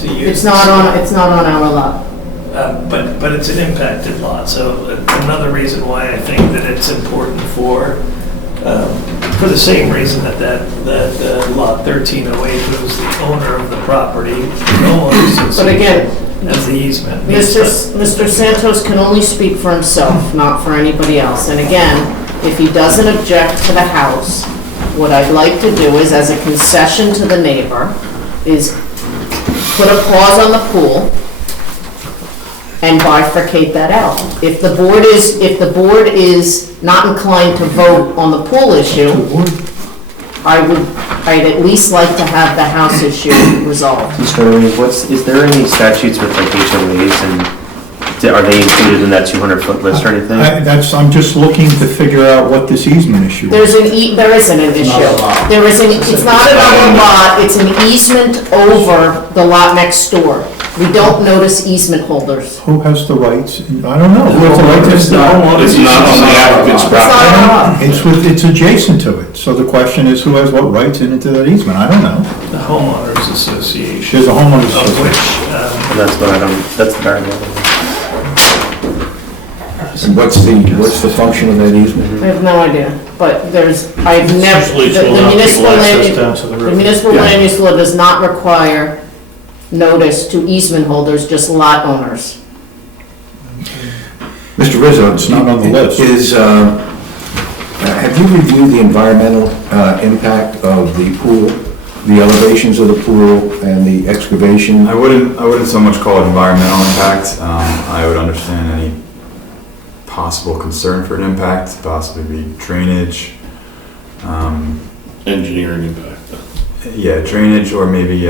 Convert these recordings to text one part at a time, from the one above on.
to use. It's not on our lot. But it's an impacted lot, so another reason why I think that it's important for the same reason that lot 1308, who's the owner of the property, But again, as the easement. Mr. Santos can only speak for himself, not for anybody else. And again, if he doesn't object to the house, what I'd like to do is, as a concession to the neighbor, is put a pause on the pool and bifurcate that out. If the board is not inclined to vote on the pool issue, I'd at least like to have the house issue resolved. Mr. Lee, is there any statutes with like HOAs and are they included in that 200-foot list or anything? I'm just looking to figure out what this easement issue is. There isn't an issue. It's not another lot, it's an easement over the lot next door. We don't notice easement holders. Who has the rights? I don't know. Who has the right to It's not on the applicant's property. It's adjacent to it. So the question is, who has what rights into that easement? I don't know. The homeowners association. There's a homeowners Of association. which, That's the variable. And what's the function of that easement? I have no idea, but I've never, Usually to the allow municipal people land, access down to the river. the municipal Yeah. land use law does not require notice to easement holders, just lot owners. Mr. Rizzo, It's not on the list. Have you reviewed the environmental impact of the pool, the elevations of the pool and the excavation? I wouldn't so much call it environmental impact. I would understand any possible concern for an impact, possibly be drainage. Engineering impact. Yeah, drainage or maybe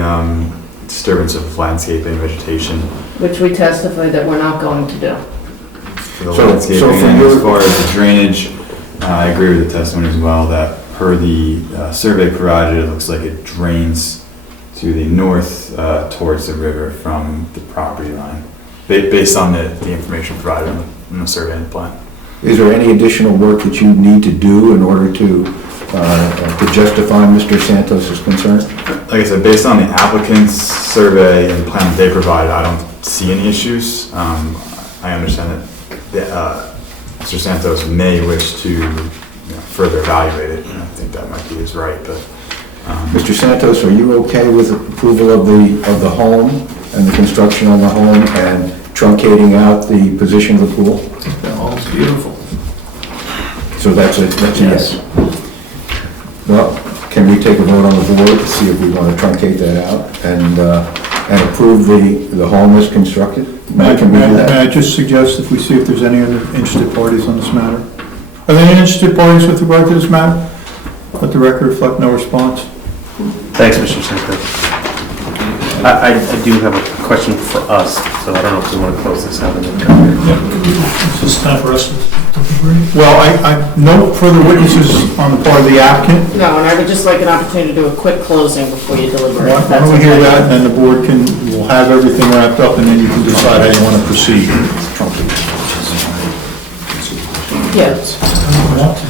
disturbance of landscaping, vegetation Which we testified that we're not going to do. for the So landscaping. from And your- as far as the drainage, I agree with the testimony as well that per the survey provided, it looks like it drains to the north towards the river from the property line, based on the information provided in the survey and the plan. Is there any additional work that you need to do in order to justify Mr. Santos's concern? Like I said, based on the applicant's survey and plan that they provided, I don't see any issues. I understand that Mr. Santos may wish to further evaluate it, and I think that might be his right, but. Mr. Santos, are you okay with approval of the home and the construction on the home and truncating out the position of the pool? the home's beautiful. So that's a yes. Well, can we take a vote on the board to see if we want to truncate that out and approve the home as constructed? May Can we do that? I just suggest if we see if there's any other interested parties on this matter? Are there any interested parties with regard to this matter? Let the record reflect no response. Thanks, Mr. Santos. I do have a question for us, so I don't know if we want to close this out and then come here. Is this time for us to deliberate? Well, no further witnesses on the part of the applicant. No, and I would just like an opportunity to do a quick closing before you deliberate. Why don't we hear that, and then the board will have everything wrapped up, and then you can decide how you want to proceed. Yeah.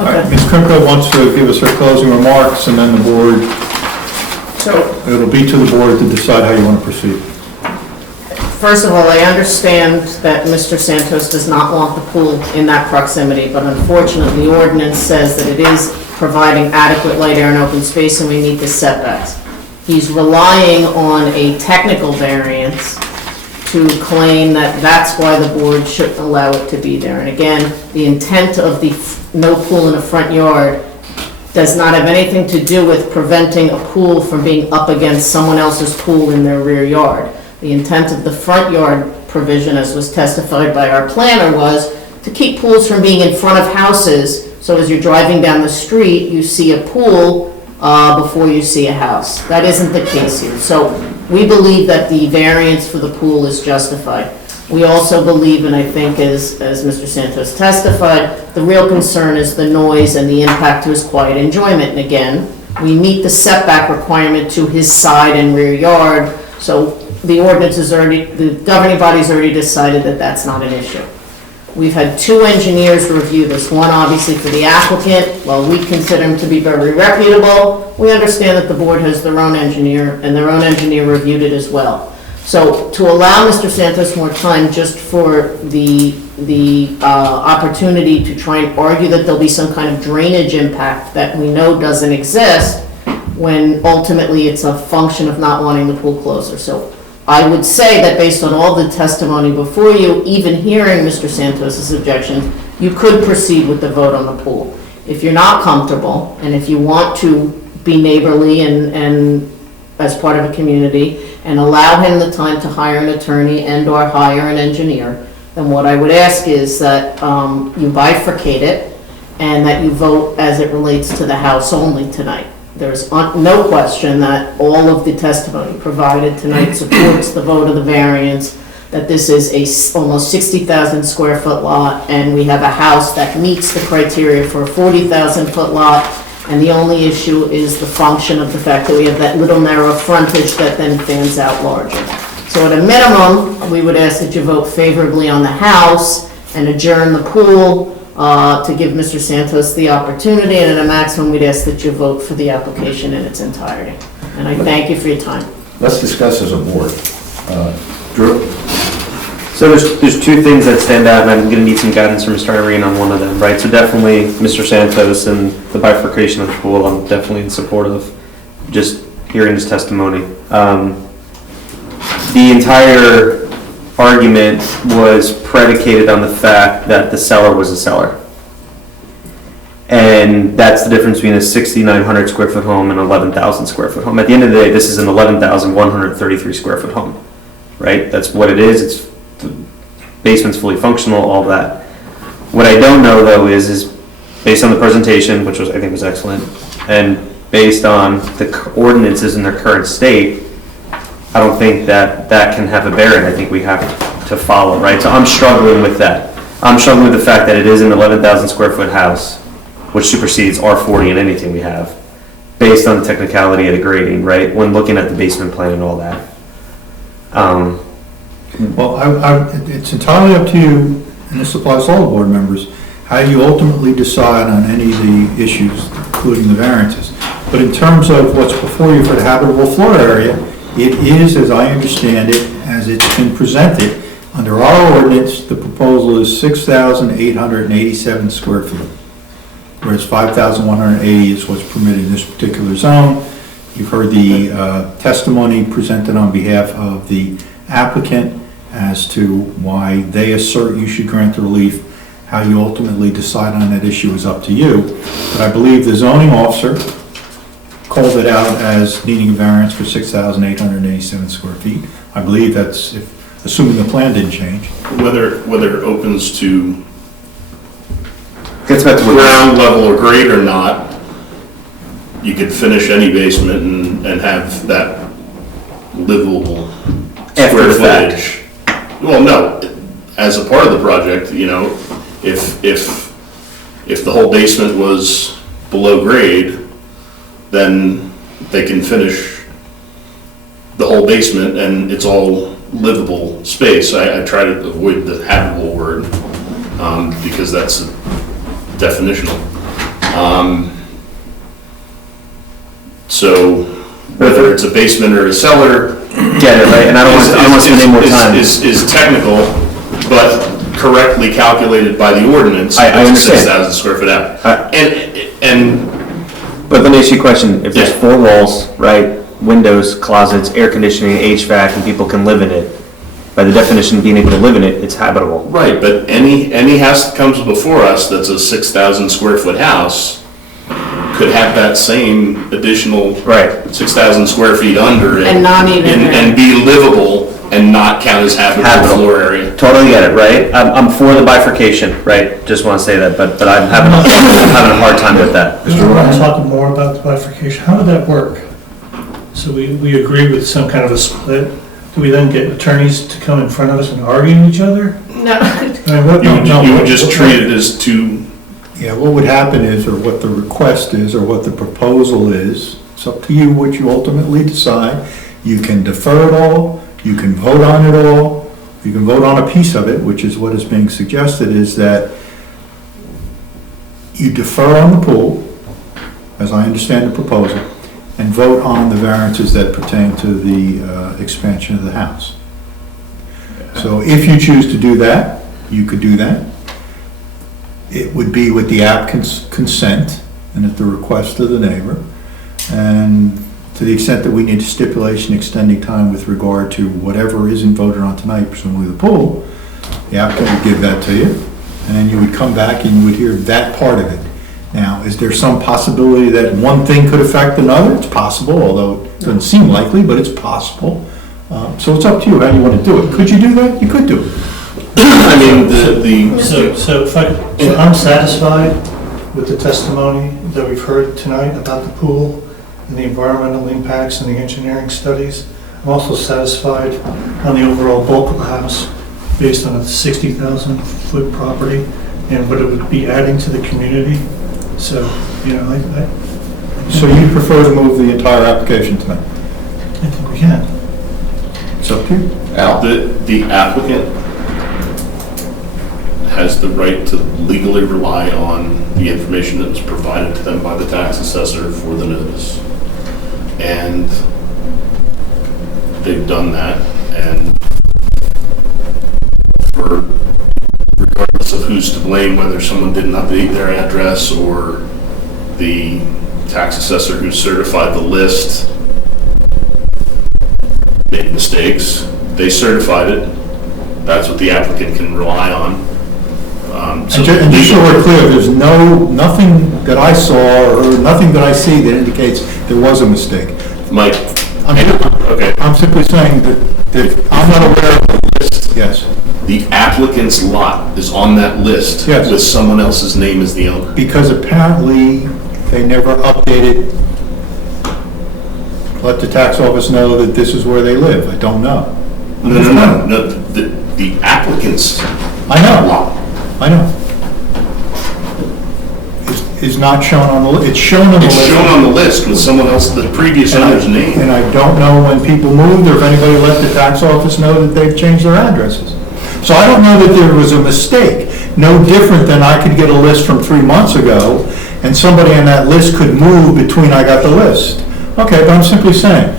All right, Ms. Krimko wants to give us her closing remarks, and then the board, So, it'll be to the board to decide how you want to proceed. first of all, I understand that Mr. Santos does not want the pool in that proximity, but unfortunately, the ordinance says that it is providing adequate light, air, and open space, and we meet the setbacks. He's relying on a technical variance to claim that that's why the board shouldn't allow it to be there. And again, the intent of the no pool in a front yard does not have anything to do with preventing a pool from being up against someone else's pool in their rear yard. The intent of the front yard provision, as was testified by our planner, was to keep pools from being in front of houses, so as you're driving down the street, you see a pool before you see a house. That isn't the case here. So we believe that the variance for the pool is justified. We also believe, and I think as Mr. Santos testified, the real concern is the noise and the impact to his quiet enjoyment. And again, we meet the setback requirement to his side and rear yard, so the ordinance is already, the governing body's already decided that that's not an issue. We've had 2 engineers review this, one obviously for the applicant. While we consider him to be very reputable, we understand that the board has their own engineer, and their own engineer reviewed it as well. So to allow Mr. Santos more time just for the opportunity to try and argue that there'll be some kind of drainage impact that we know doesn't exist, when ultimately it's a function of not wanting the pool closer. So I would say that based on all the testimony before you, even hearing Mr. Santos's objections, you could proceed with the vote on the pool. If you're not comfortable, and if you want to be neighborly and as part of a community, and allow him the time to hire an attorney and/or hire an engineer, then what I would ask is that you bifurcate it, and that you vote as it relates to the house only tonight. There's no question that all of the testimony provided tonight supports the vote of the variance, that this is a almost 60,000 square foot lot, and we have a house that meets the criteria for a 40,000 foot lot, and the only issue is the function of the fact that we have that little narrow frontage that then fans out larger. So at a minimum, we would ask that you vote favorably on the house and adjourn the pool to give Mr. Santos the opportunity, and at a maximum, we'd ask that you vote for the application in its entirety. And I thank you for your time. Let's discuss as a board. Drew? So there's 2 things that stand out, and I'm gonna need some guidance from Mr. Irene on one of them, right? So definitely Mr. Santos and the bifurcation of the pool, I'm definitely in support of, just hearing his testimony. The entire argument was predicated on the fact that the seller was a seller. And that's the difference between a 6,900 square foot home and an 11,000 square foot home. At the end of the day, this is an 11,133 square foot home, right? That's what it is. The basement's fully functional, all that. What I don't know though is based on the presentation, which I think was excellent, and based on the ordinances in their current state, I don't think that can have a bearing. I think we have to follow, right? So I'm struggling with that. I'm struggling with the fact that it is an 11,000 square foot house, which supersedes R40 and anything we have, based on the technicality of the grading, right? When looking at the basement plan and all that. Well, it's entirely up to you, and this applies to all the board members, how you ultimately decide on any of the issues, including the variances. But in terms of what's before you for the habitable floor area, it is, as I understand it, as it's been presented, under our ordinance, the proposal is 6,887 square feet, whereas 5,180 is what's permitted in this particular zone. You've heard the testimony presented on behalf of the applicant as to why they assert you should grant the relief. How you ultimately decide on that issue is up to you. But I believe the zoning officer called it out as needing a variance for 6,887 square feet. I believe that's, assuming the plan didn't change. Whether it opens to Gets back to what ground level or grade or not, you could finish any basement and have that livable After square the fact. footage. Well, no, as a part of the project, you know, if the whole basement was below grade, then they can finish the whole basement and it's all livable space. I try to avoid the habitable word, because that's definitional. So whether it's a basement or a cellar, get it, right? And I don't want to spend any more time. is technical, but correctly calculated by the ordinance. I understand. 6,000 square foot out. And But let me ask you a question. If there's Yeah. 4 walls, right, windows, closets, air conditioning, HVAC, and people can live in it, by the definition of being able to live in it, it's habitable. right, but any house that comes before us that's a 6,000 square foot house could have that same additional Right. 6,000 square feet under it. And not even- And be livable and not count as habitable floor area. Totally get it, right? I'm for the bifurcation, right? Just want to say that, but I'm having a hard time with that. I want to talk more about the bifurcation. How did that work? So we agreed with some kind of a split. Do we then get attorneys to come in front of us and argue with each other? No, I mean, what? You would just treat it as two, Yeah, what would happen is, or what the request is, or what the proposal is, it's up to you what you ultimately decide. You can defer it all, you can vote on it all, you can vote on a piece of it, which is what is being suggested, is that you defer on the pool, as I understand the proposal, and vote on the variances that pertain to the expansion of the house. So if you choose to do that, you could do that. It would be with the applicant's consent and at the request of the neighbor. And to the extent that we need a stipulation extending time with regard to whatever isn't voted on tonight, presumably the pool, the applicant would give that to you, and then you would come back and you would hear that part of it. Now, is there some possibility that one thing could affect another? It's possible, although it doesn't seem likely, but it's possible. So it's up to you how you want to do it. Could you do that? You could do it. I mean, So I'm satisfied with the testimony that we've heard tonight about the pool and the environmental impacts and the engineering studies. I'm also satisfied on the overall bulk of the house based on a 60,000 foot property and what it would be adding to the community. So, you know, So you prefer to move the entire application tonight? I think we can. It's up to you. the applicant has the right to legally rely on the information that was provided to them by the tax assessor for the notice. And they've done that, and for, regardless of who's to blame, whether someone didn't update their address or the tax assessor who certified the list made mistakes, they certified it. That's what the applicant can rely on. And just so we're clear, there's nothing that I saw or nothing that I see that indicates there was a mistake. Mike, okay. I'm simply saying that I'm not aware of the list. Yes, The applicant's lot is on that list Yes. with someone else's name as the owner. because apparently they never updated, let the tax office know that this is where they live. I don't know. No, the applicant's I know, lot. I know. Is not shown on the, it's shown on the It's list. shown on the list with someone else, the previous owner's name. And I don't know when people moved or if anybody let the tax office know that they've changed their addresses. So I don't know that there was a mistake, no different than I could get a list from 3 months ago and somebody on that list could move between I got the list. Okay, but I'm simply saying,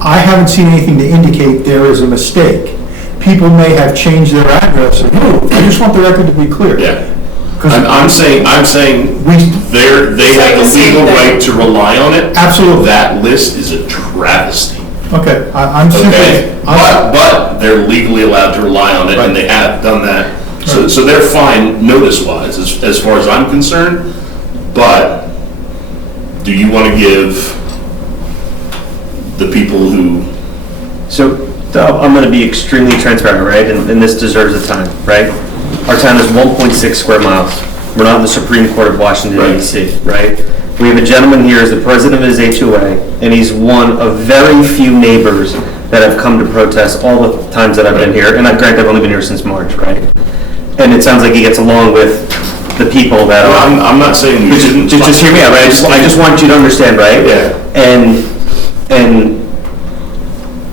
I haven't seen anything to indicate there is a mistake. People may have changed their address or moved. I just want the record to be clear. Yeah. 'Cause I'm saying they have the legal right to rely on it. Absolutely. That list is a travesty. Okay, I'm Okay, simply, but they're legally allowed to rely on it, and they have done that. So they're fine notice-wise, as far as I'm concerned. But do you want to give the people who, So, I'm gonna be extremely transparent, right, and this deserves the time, right? Our town is 1.6 square miles. We're not in the Supreme Court of Washington Right. DC, right? We have a gentleman here as the president of his HOA, and he's one of very few neighbors that have come to protest all the times that I've been here, and granted, I've only been here since March, right? And it sounds like he gets along with the people that are. I'm not saying we shouldn't. Just hear me out, right? I just want you to understand, right? Yeah. And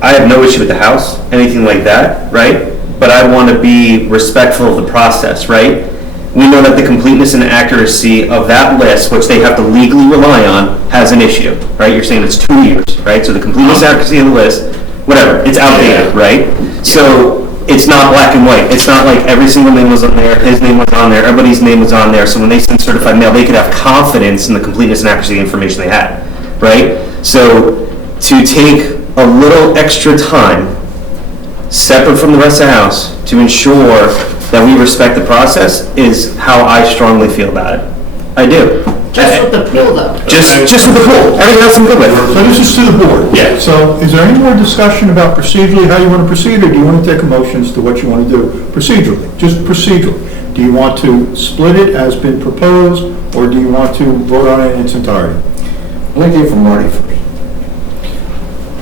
I have no issue with the house, anything like that, right? But I want to be respectful of the process, right? We know that the completeness and accuracy of that list, which they have to legally rely on, has an issue, right? You're saying it's 2 years, right? So the completeness and accuracy of the list, whatever, it's outdated, Yeah. right? So it's not black and white. It's not like every single name was on there, his name was on there, everybody's name was on there. So when they send certified mail, they could have confidence in the completeness and accuracy of the information they had, right? So to take a little extra time, separate from the rest of the house, to ensure that we respect the process is how I strongly feel about it. I do. Just with the pool though. Just with the pool. Everything else I'm good with. so this is to the board. Yeah. So is there any more discussion about procedurally how you want to proceed, or do you want to take a motion as to what you want to do procedurally? Just procedurally. Do you want to split it as been proposed, or do you want to vote on it in its entirety? I'd like to hear from Marty first.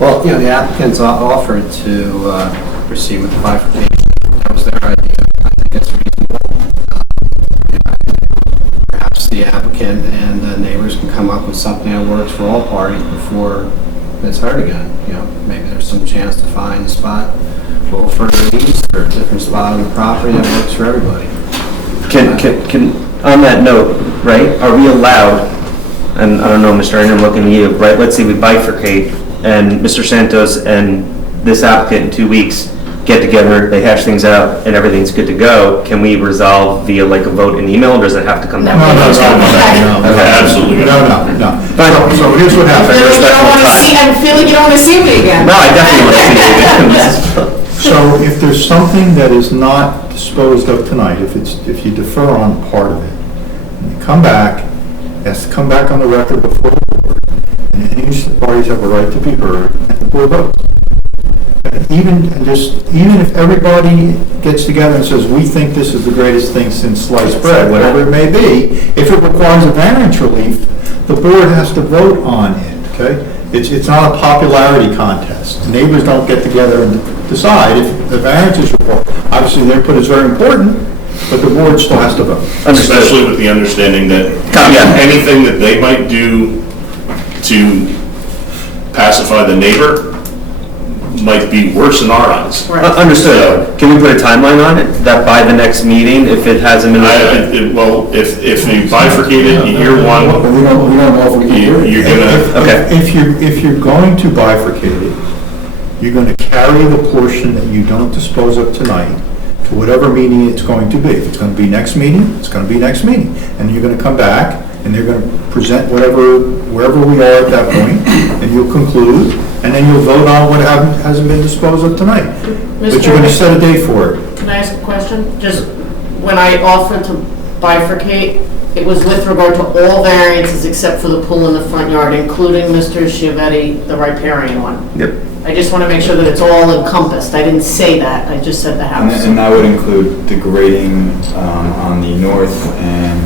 Well, you know, the applicants offered to proceed with the bifurcation. That was their idea. I think that's reasonable. Perhaps the applicant and the neighbors can come up with something that works for all parties before it's heard again. You know, maybe there's some chance to find a spot both further east or a different spot on the property that works for everybody. On that note, right, are we allowed, and I don't know, Mr. Aaron, I'm looking at you, right, let's say we bifurcate, and Mr. Santos and this applicant in 2 weeks get together, they hash things out, and everything's good to go, can we resolve via like a vote in email, or does it have to come down? No. Absolutely. No. So here's what happened. Really, you don't wanna see, I feel like you don't wanna see me again. No, I definitely want to see you again. So if there's something that is not disposed of tonight, if you defer on part of it, and you come back, it has to come back on the record before the board, and any interested parties have a right to be heard, and the board votes. And even if everybody gets together and says, we think this is the greatest thing since sliced bread, whatever it may be, if it requires a variance relief, the board has to vote on it, okay? It's not a popularity contest. Neighbors don't get together and decide if the variance is required. Obviously, their input is very important, but the board still has to vote. Especially with the understanding that anything that they might do to pacify the neighbor might be worse in our eyes. Understood. Can we put a timeline on it, that by the next meeting, if it hasn't been? Well, if you bifurcate it, you hear one, We don't know if we can do it. you're gonna, Okay. If you're going to bifurcate it, you're going to carry the portion that you don't dispose of tonight to whatever meeting it's going to be. If it's going to be next meeting, it's going to be next meeting. And you're going to come back, and they're going to present wherever we are at that point, and you'll conclude, and then you'll vote on what hasn't been disposed of tonight. But you're going to set a date for it. Can I ask a question? Just, when I offered to bifurcate, it was with regard to all variances except for the pool in the front yard, including Mr. Chiavetti, the riparian one. Yep. I just want to make sure that it's all encompassed. I didn't say that, I just said the house. And that would include the grading on the north and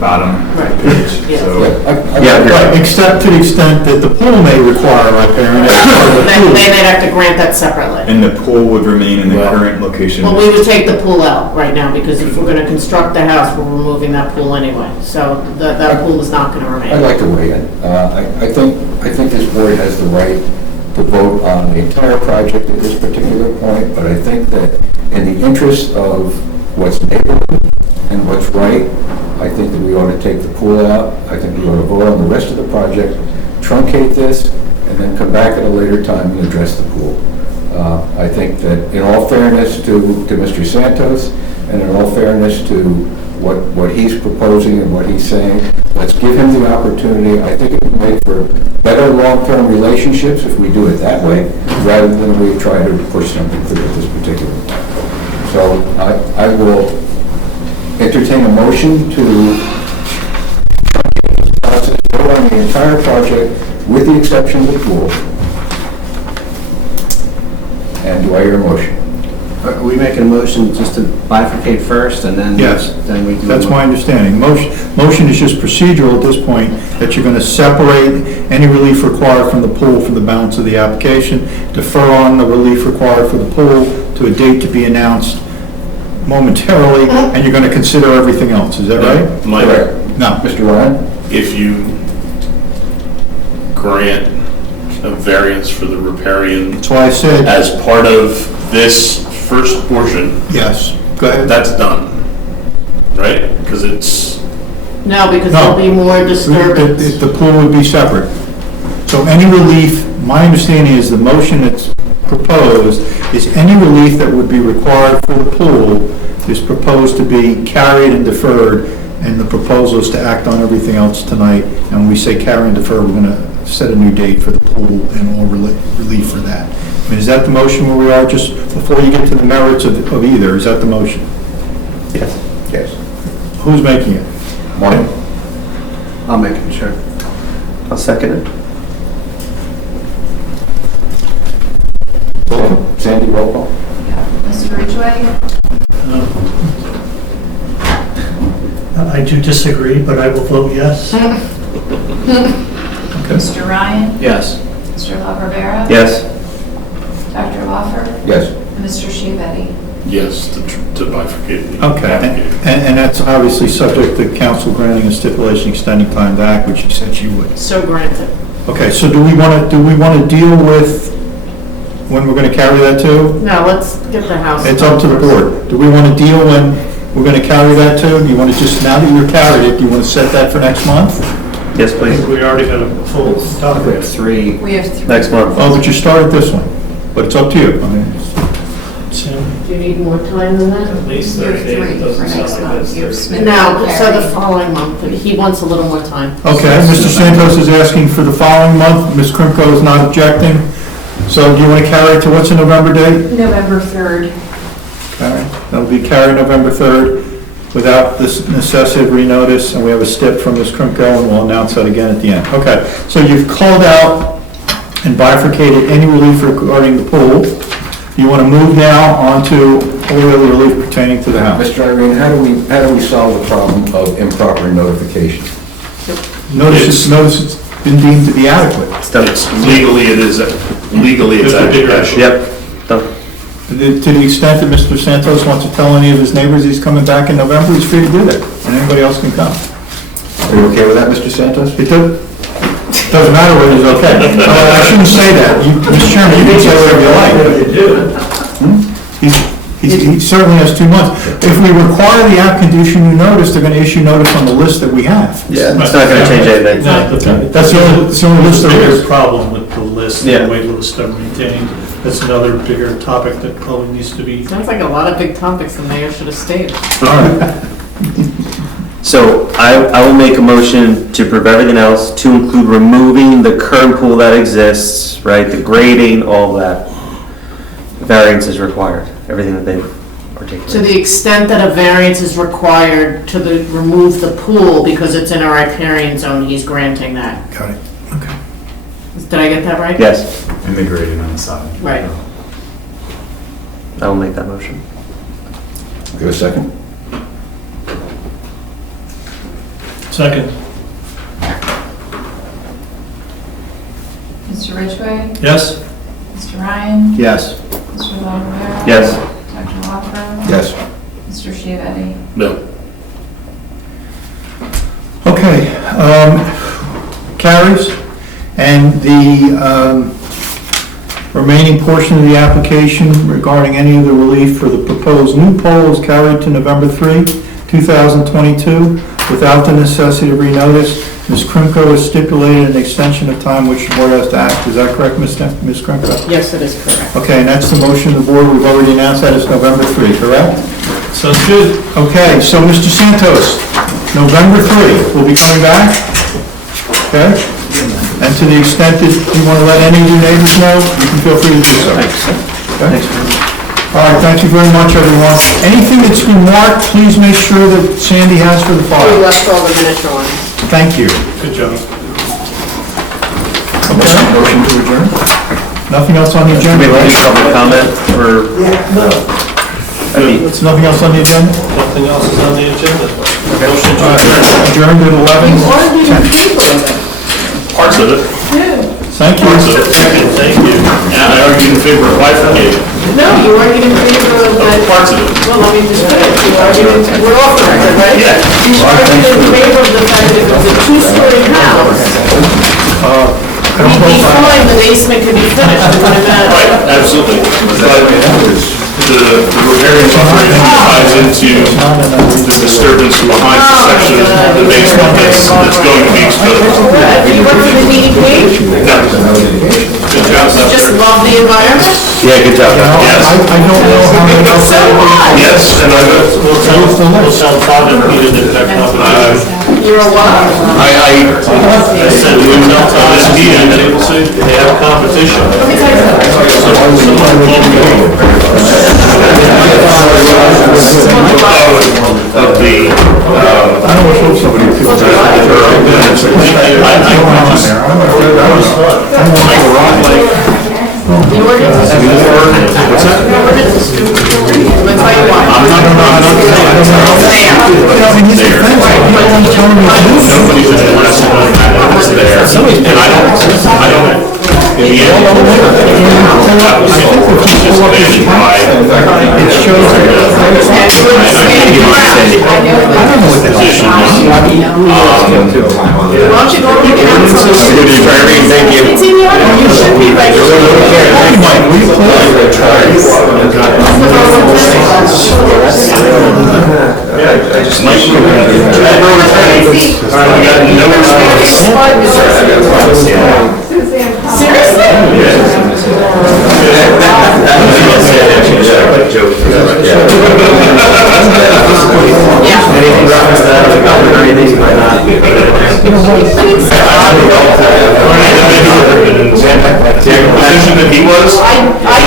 bottom Right. page. Yeah. So Right, except to the extent that the pool may require a riparian as part of the Then pool. they'd have to grant that separately. and the pool would remain in the current location. Well, we would take the pool out right now, because if we're going to construct the house, we're removing that pool anyway. So that pool is not going to remain. I'd like to weigh in. I think this board has the right to vote on the entire project at this particular point, but I think that in the interest of what's neighborhood and what's right, I think that we ought to take the pool out. I think we ought to vote on the rest of the project, truncate this, and then come back at a later time and address the pool. I think that in all fairness to Mr. Santos, and in all fairness to what he's proposing and what he's saying, let's give him the opportunity. I think it would make for better long-term relationships if we do it that way, rather than we try to push something through at this particular time. So I will entertain a motion to vote on the entire project with the exception of the pool. And do I hear a motion? Are we making a motion just to bifurcate first and then? Yes. Then we do. That's my understanding. Motion is just procedural at this point, that you're going to separate any relief required from the pool for the balance of the application, defer on the relief required for the pool to a date to be announced momentarily, and you're going to consider everything else. Is that right? Mike, No. Mr. Ryan? if you grant a variance for the riparian That's why I said, as part of this first portion, yes. Go ahead. that's done, right? Because it's, No, because No. there'll be more disturbance. The pool would be separate. So any relief, my understanding is the motion that's proposed is any relief that would be required for the pool is proposed to be carried and deferred, and the proposal is to act on everything else tonight. And when we say carry and defer, we're going to set a new date for the pool and all relief for that. I mean, is that the motion where we are, just before you get to the merits of either? Is that the motion? Yes. Yes. Who's making it? Martin? I'll make it, sure. I'll second it. Sandy, roll call? Mr. Ridgway? I do disagree, but I will vote yes. Mr. Ryan? Yes. Mr. La Barbera? Yes. Dr. Lawfer? Yes. And Mr. Chiavetti? yes, to bifurcate the Okay, application. and that's obviously subject to council granting a stipulation extending time to act, which you said you would. So granted. Okay, so do we want to deal with when we're gonna carry that to? No, let's get the house. It's up to the board. Do we want to deal when we're going to carry that to? Do you want to just, now that you're carried it, do you want to set that for next month? Yes, I please. think we already got a full We document. have three. We have three. Next month. Oh, but you started this one, but it's up to you. I mean, Tim, Do you need more time than that? At least You 30 have days, three it for doesn't next sound like month. that's You have 30 Smith. No, so the Carey. following month, he wants a little more time. Okay, Mr. Santos is asking for the following month. Ms. Krimko is not objecting. So do you want to carry it to, what's the November date? November 3rd. Carry. That'll be carried November 3rd without this necessity of renotice, and we have a stip from Ms. Krimko, and we'll announce that again at the end. Okay, so you've called out and bifurcated any relief regarding the pool. You want to move now on to all the other relief pertaining to the house. Mr. Irene, how do we solve the problem of improper notification? Notice it's been deemed to be adequate. It's done. It's legally, it's It's a bigger adequate. issue. Yep, done. To the extent that Mr. Santos wants to tell any of his neighbors he's coming back in November, he's free to do that, and anybody else can come. Are you okay with that, Mr. Santos? Doesn't matter whether he's okay. I shouldn't say that. Mr. Chairman, you can say whatever you like. He certainly has 2 months. If we require the applicant to issue new notice, they're gonna issue notice on the list that we have. Yeah, it's not gonna change anything. That's the only list there Bigger is. problem with the list, Yeah. the way lists are maintained. That's another bigger topic that probably needs to be. Sounds like a lot of big topics the mayor should have stated. All right. So I will make a motion to approve everything else, to include removing the current pool that exists, right, the grading, all that. Variance is required, everything that they've To articulated. the extent that a variance is required to remove the pool because it's in a riparian zone, he's granting that. Got it. Okay. Did I get that right? Yes, And the grading on the side. Right. I will make that motion. Give a second. Second, Mr. Ridgway, yes? Mr. Ryan, Yes. Mr. LaRivera. Yes. Dr. Walker. Yes. Mr. Chiavetti. No. Okay, carries, and the remaining portion of the application regarding any of the relief for the proposed new pole is carried to November 3, 2022, without the necessity of renotice. Ms. Krimko has stipulated an extension of time which the board has to act. Is that correct, Ms. Krimko? Yes, it is correct. Okay, and that's the motion of the board. We've already announced that it's November 3, correct? Sounds good. Okay, so Mr. Santos, November 3, we'll be coming back, okay? And to the extent that you want to let any of your neighbors know, you can feel free to do so. Okay? All right, thank you very much, everyone. Anything that's been marked, please make sure that Sandy has for the We file. left all the miniature ones. Thank you. Good job. Okay, Motion to adjourn? nothing else on the Do agenda, we have any right? public comment for? It's nothing else on the agenda? Nothing else is on the agenda. Motion to All adjourn. right, adjourned at 11. argued in favor of it. Parts of it, Thank you. parts of it. Thank you. And I argued in favor of bifurcating, No, you argued in favor of that. parts of it. Well, let me just finish. You argued, we're off the record, right? Yeah. You argued in favor of the fact that it was a two-story house. I don't know We'd be if I- fine, the basement could be finished, it wouldn't matter. Right, absolutely. The riparian buffer ties into the disturbance behind the section of the basement that's going to be exposed. Do you work for the DEP? No. Good job, You just Dr. love the environment? Yeah, good job. Yes. I don't know how many else. So what? Yes, and I vote. We'll tell Todd and Peter that they're confidential. You're a what? I said, we'll tell Todd and Peter that they have competition. Let me tell you something. Of the, I don't want to show somebody too. The ordinance is. what's that? The ordinance is. Let me tell you why. Nobody's interested in that, it's there. And I don't, in the end, that was all participated by. It shows. I can't give you my I know that. with the position. Why don't you go to the council? Good evening, thank you. It's in the order, you should be registered. Mike, will you Position that he was? I